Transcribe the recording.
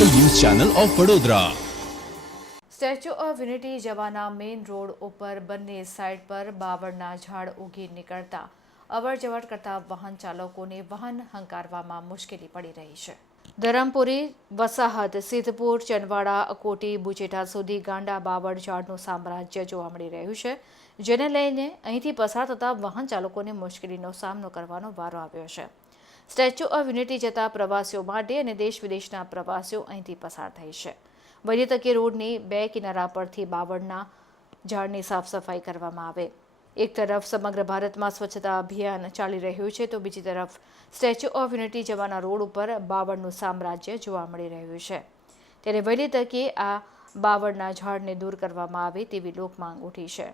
Channel of Vadodara. Statue of unity જવાના main road ઉપર બંને સાઇડ પર બાવળના ઝાડ ઉગી નીકળતા અવર જવર કરતા વાહન ચાલકોને વાહન હંકારવામાં મુશ્કેલી પડી રહી છે. ધરમપુરી, વસાહત, સિદ્ધપુર, ચનવાડા, અકોટી બુચેટા સુધી ગાંડા બાવળ ઝાડનું સામ્રાજ્ય જોવા મળી રહ્યું છે, જેને લઈને અહીંથી પસાર થતા વાહન ચાલકોને મુશ્કેલીનો સામનો કરવાનો વારો આવ્યો છે. સ્ટેચ્યુ ઓફ યુનિટી જતા પ્રવાસીઓ માટે અને દેશ વિદેશના પ્રવાસીઓ અહીંથી પસાર થઈ છે. વહેલી તકે રોડની બે કિનારા પરથી બાવળના ઝાડની સાફ સફાઈ કરવામાં આવે. એક તરફ સમગ્ર ભારતમાં સ્વચ્છતા અભિયાન ચાલી રહ્યું છે, તો બીજી તરફ સ્ટેચ્યુ ઓફ યુનિટી જવાના રોડ ઉપર બાવળનું સામ્રાજ્ય જોવા મળી રહ્યું છે. ત્યારે વહેલી તકે આ બાવળના ઝાડને દૂર કરવામાં આવે તેવી લોકમાંગ ઉઠી છે.